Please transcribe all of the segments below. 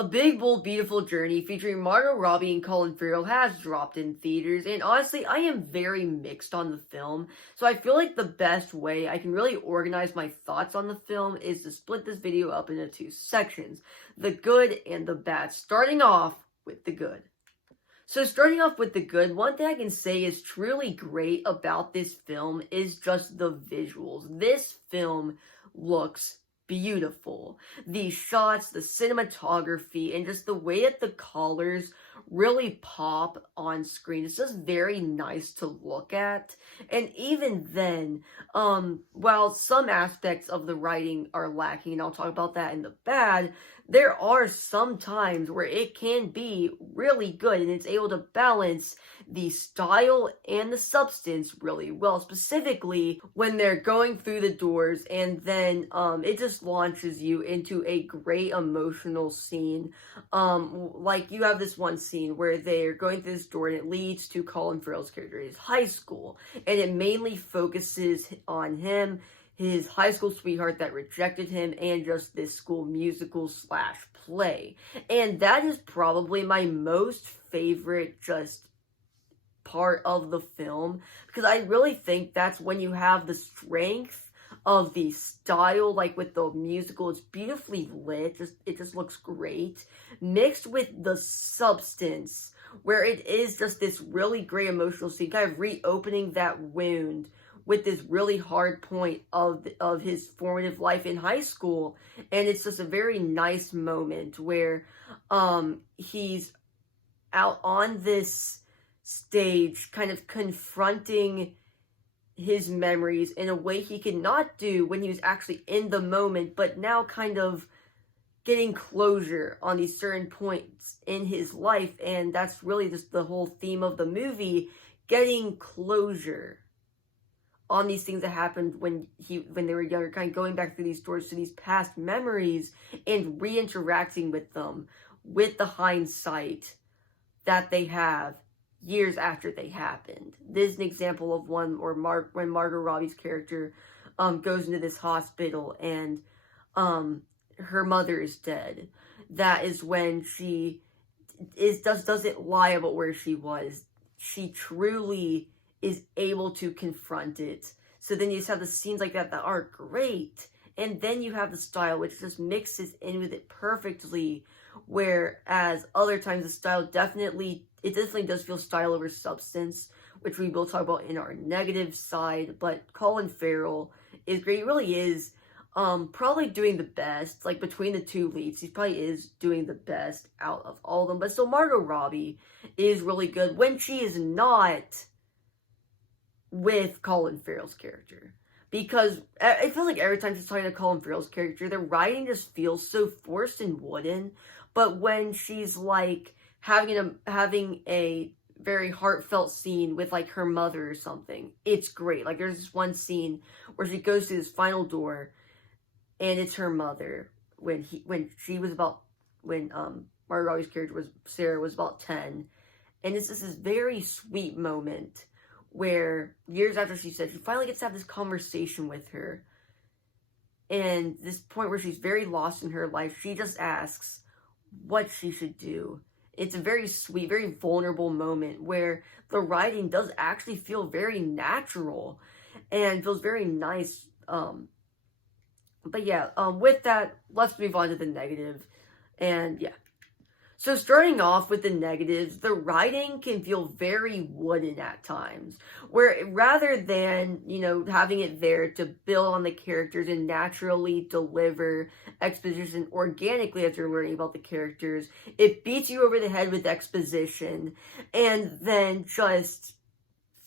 A Big, Bold, Beautiful Journey featuring Margot Robbie and Colin Farrell has dropped in theaters, and honestly, I am very mixed on the film, so I feel like the best way I can really organize my thoughts on the film is to split this video up into two sections, the good and the bad, starting off with the good. So starting off with the good, one thing I can say is truly great about this film is just the visuals. This film looks beautiful. The shots, the cinematography, and just the way that the colors really pop on screen. It's just very nice to look at. And even then, while some aspects of the writing are lacking, and I'll talk about that in the bad, there are some times where it can be really good and it's able to balance the style and the substance really well, specifically when they're going through the doors and then it just launches you into a great emotional scene. Like you have this one scene where they're going through this door and it leads to Colin Farrell's character, his high school, and it mainly focuses on him, his high school sweetheart that rejected him, and just this school musical slash play. And that is probably my most favorite just part of the film, because I really think that's when you have the strength of the style, like with the musical, it's beautifully lit, it just looks great, mixed with the substance, where it is just this really great emotional scene, kind of reopening that wound with this really hard point of his formative life in high school. And it's just a very nice moment where he's out on this stage kind of confronting his memories in a way he could not do when he was actually in the moment, but now kind of getting closure on these certain points in his life. And that's really just the whole theme of the movie, getting closure on these things that happened when they were younger, kind of going back through these stories to these past memories and re-interacting with them with the hindsight that they have years after they happened. This is an example of one where when Margot Robbie's character goes into this hospital and her mother is dead. That is when she doesn't lie about where she was. She truly is able to confront it. So then you just have the scenes like that are great. And then you have the style, which just mixes in with it perfectly. Whereas other times the style definitely does feel style over substance, which we will talk about in our negative side. But Colin Farrell is great. He really is probably doing the best. Like between the two leads, he probably is doing the best out of all of them. But still, Margot Robbie is really good when she is not with Colin Farrell's character, because it feels like every time she's talking to Colin Farrell's character, the writing just feels so forced and wooden. But when she's like having a very heartfelt scene with like her mother or something, it's great. Like there's this one scene where she goes to this final door and it's her mother when Margot Robbie's character Sarah was about 10, and it's just this very sweet moment where years after she finally gets to have this conversation with her, and this point where she's very lost in her life, she just asks what she should do. It's a very sweet, very vulnerable moment where the writing does actually feel very natural and feels very nice. But yeah, with that, let's move on to the negative. And yeah. So starting off with the negatives, the writing can feel very wooden at times, where rather than, having it there to build on the characters and naturally deliver exposition organically as you're learning about the characters, it beats you over the head with exposition and then just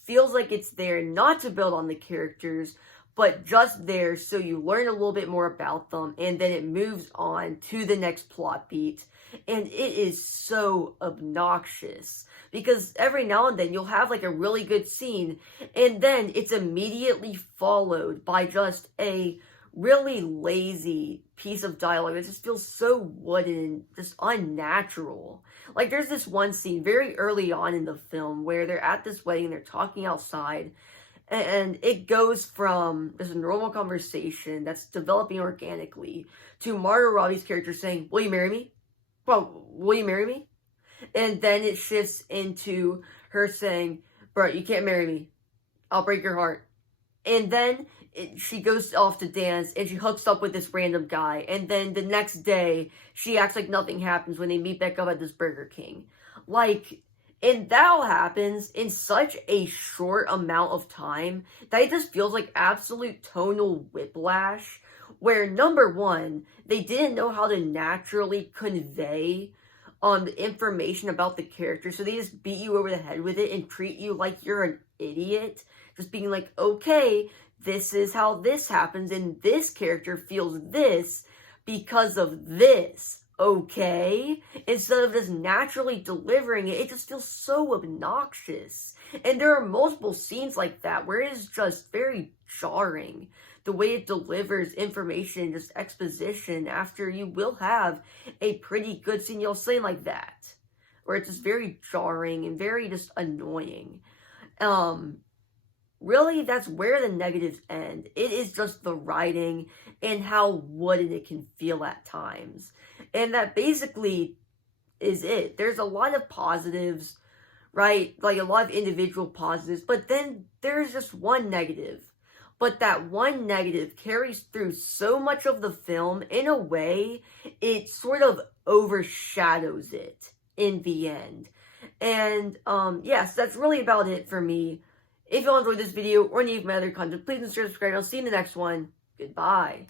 feels like it's there not to build on the characters, but just there so you learn a little bit more about them, and then it moves on to the next plot beat. And it is so obnoxious, because every now and then you'll have like a really good scene, and then it's immediately followed by just a really lazy piece of dialogue that just feels so wooden, just unnatural. Like there's this one scene very early on in the film where they're at this wedding and they're talking outside, and it goes from this normal conversation that's developing organically to Margot Robbie's character saying, "Will you marry me?" well, will you marry me? And then it shifts into her saying, bro, you can't marry me. I'll break your heart. And then she goes off to dance and she hooks up with this random guy. And then the next day, she acts like nothing happens when they meet back up at this Burger King. Like, and that all happens in such a short amount of time that it just feels like absolute tonal whiplash. Where number one, they didn't know how to naturally convey the information about the character, so they just beat you over the head with it and treat you like you're an idiot. Just being like, okay, this is how this happens, and this character feels this because of this, okay? Instead of just naturally delivering it, it just feels so obnoxious. And there are multiple scenes like that where it is just very jarring. The way it delivers information, just exposition, after you will have a pretty good scene, you'll say like that. Where it's just very jarring and very just annoying. Really, that's where the negatives end. It is just the writing and how wooden it can feel at times. And that basically is it. There's a lot of positives, right? Like a lot of individual positives, but then there's just one negative. But that one negative carries through so much of the film in a way it sort of overshadows it in the end. And yes, that's really about it for me. If you all enjoyed this video or any of my other content, please consider subscribing. I'll see you in the next one. Goodbye.